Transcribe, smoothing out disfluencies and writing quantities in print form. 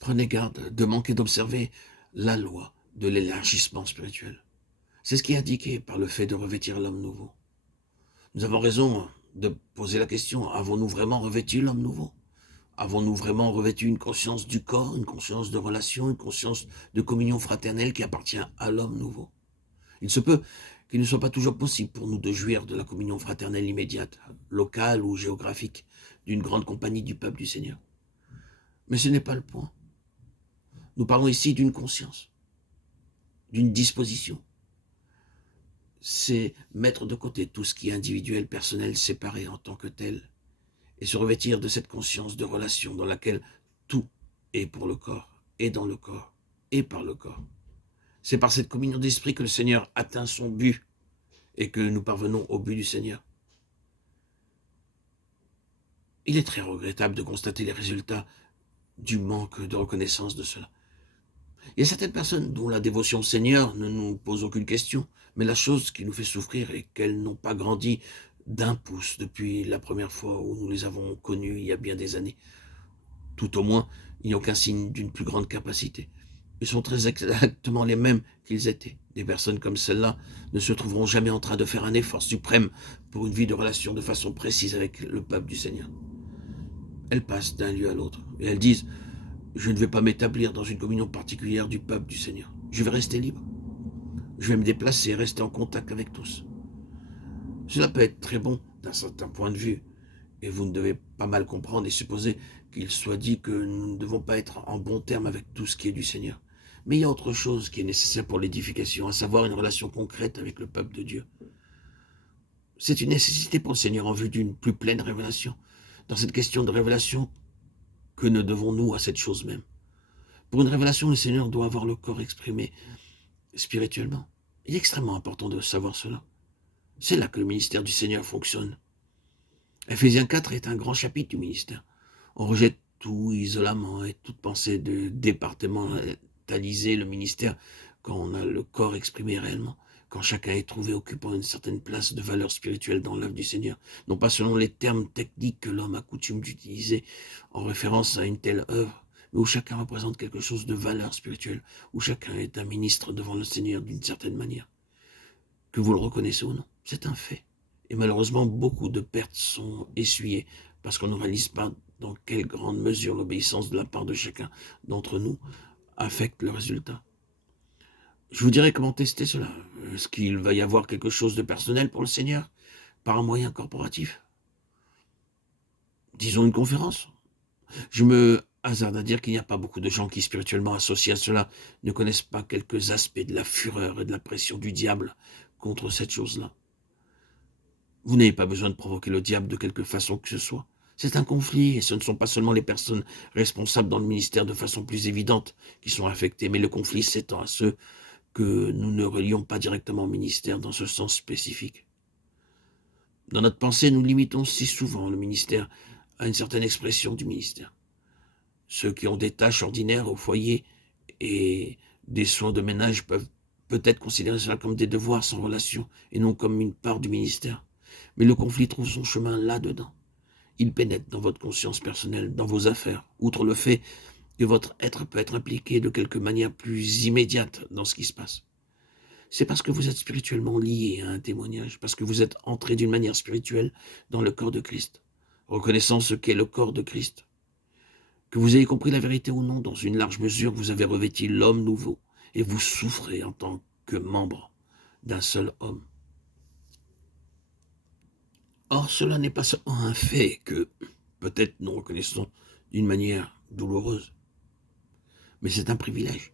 Prenez garde de manquer d'observer la loi de l'élargissement spirituel. C'est ce qui est indiqué par le fait de revêtir l'homme nouveau. Nous avons raison de poser la question, avons-nous vraiment revêtu l'homme nouveau? Avons-nous vraiment revêtu une conscience du corps, une conscience de relation, une conscience de communion fraternelle qui appartient à l'homme nouveau? Il se peut qu'il ne soit pas toujours possible pour nous de jouir de la communion fraternelle immédiate, locale ou géographique, d'une grande compagnie du peuple du Seigneur. Mais ce n'est pas le point. Nous parlons ici d'une conscience, d'une disposition. C'est mettre de côté tout ce qui est individuel, personnel, séparé en tant que tel, et se revêtir de cette conscience de relation dans laquelle tout est pour le corps, et dans le corps, et par le corps. C'est par cette communion d'esprit que le Seigneur atteint son but, et que nous parvenons au but du Seigneur. Il est très regrettable de constater les résultats du manque de reconnaissance de cela. Il y a certaines personnes dont la dévotion au Seigneur ne nous pose aucune question, mais la chose qui nous fait souffrir est qu'elles n'ont pas grandi d'un pouce depuis la première fois où nous les avons connues il y a bien des années. Tout au moins, il n'y a aucun signe d'une plus grande capacité. Ils sont très exactement les mêmes qu'ils étaient. Des personnes comme celle-là ne se trouveront jamais en train de faire un effort suprême pour une vie de relation de façon précise avec le peuple du Seigneur. Elles passent d'un lieu à l'autre et elles disent « Je ne vais pas m'établir dans une communion particulière du peuple du Seigneur. Je vais rester libre. Je vais me déplacer et rester en contact avec tous. » Cela peut être très bon d'un certain point de vue, et vous ne devez pas mal comprendre et supposer qu'il soit dit que nous ne devons pas être en bon terme avec tout ce qui est du Seigneur. Mais il y a autre chose qui est nécessaire pour l'édification, à savoir une relation concrète avec le peuple de Dieu. C'est une nécessité pour le Seigneur en vue d'une plus pleine révélation. Dans cette question de révélation, que ne devons-nous à cette chose même? Pour une révélation, le Seigneur doit avoir le corps exprimé spirituellement. Il est extrêmement important de savoir cela. C'est là que le ministère du Seigneur fonctionne. Ephésiens 4 est un grand chapitre du ministère. On rejette tout isolement et toute pensée de départementaliser le ministère quand on a le corps exprimé réellement, quand chacun est trouvé occupant une certaine place de valeur spirituelle dans l'œuvre du Seigneur, non pas selon les termes techniques que l'homme a coutume d'utiliser en référence à une telle œuvre, mais où chacun représente quelque chose de valeur spirituelle, où chacun est un ministre devant le Seigneur d'une certaine manière. Que vous le reconnaissez ou non, c'est un fait. Et malheureusement, beaucoup de pertes sont essuyées parce qu'on ne réalise pas dans quelle grande mesure l'obéissance de la part de chacun d'entre nous affecte le résultat. Je vous dirai comment tester cela. Est-ce qu'il va y avoir quelque chose de personnel pour le Seigneur par un moyen corporatif? Disons une conférence. Je me hasarde à dire qu'il n'y a pas beaucoup de gens qui, spirituellement associés à cela, ne connaissent pas quelques aspects de la fureur et de la pression du diable contre cette chose-là. Vous n'avez pas besoin de provoquer le diable de quelque façon que ce soit. C'est un conflit, et ce ne sont pas seulement les personnes responsables dans le ministère de façon plus évidente qui sont affectées, mais le conflit s'étend à ceux que nous ne relions pas directement au ministère dans ce sens spécifique. Dans notre pensée, nous limitons si souvent le ministère à une certaine expression du ministère. Ceux qui ont des tâches ordinaires au foyer et des soins de ménage peuvent peut-être considérer cela comme des devoirs sans relation et non comme une part du ministère. Mais le conflit trouve son chemin là-dedans. Il pénètre dans votre conscience personnelle, dans vos affaires, outre le fait que votre être peut être impliqué de quelque manière plus immédiate dans ce qui se passe. C'est parce que vous êtes spirituellement lié à un témoignage, parce que vous êtes entré d'une manière spirituelle dans le corps de Christ, reconnaissant ce qu'est le corps de Christ. Que vous ayez compris la vérité ou non, dans une large mesure, vous avez revêti l'homme nouveau, et vous souffrez en tant que membre d'un seul homme. Or, cela n'est pas seulement un fait que peut-être nous reconnaissons d'une manière douloureuse, mais c'est un privilège.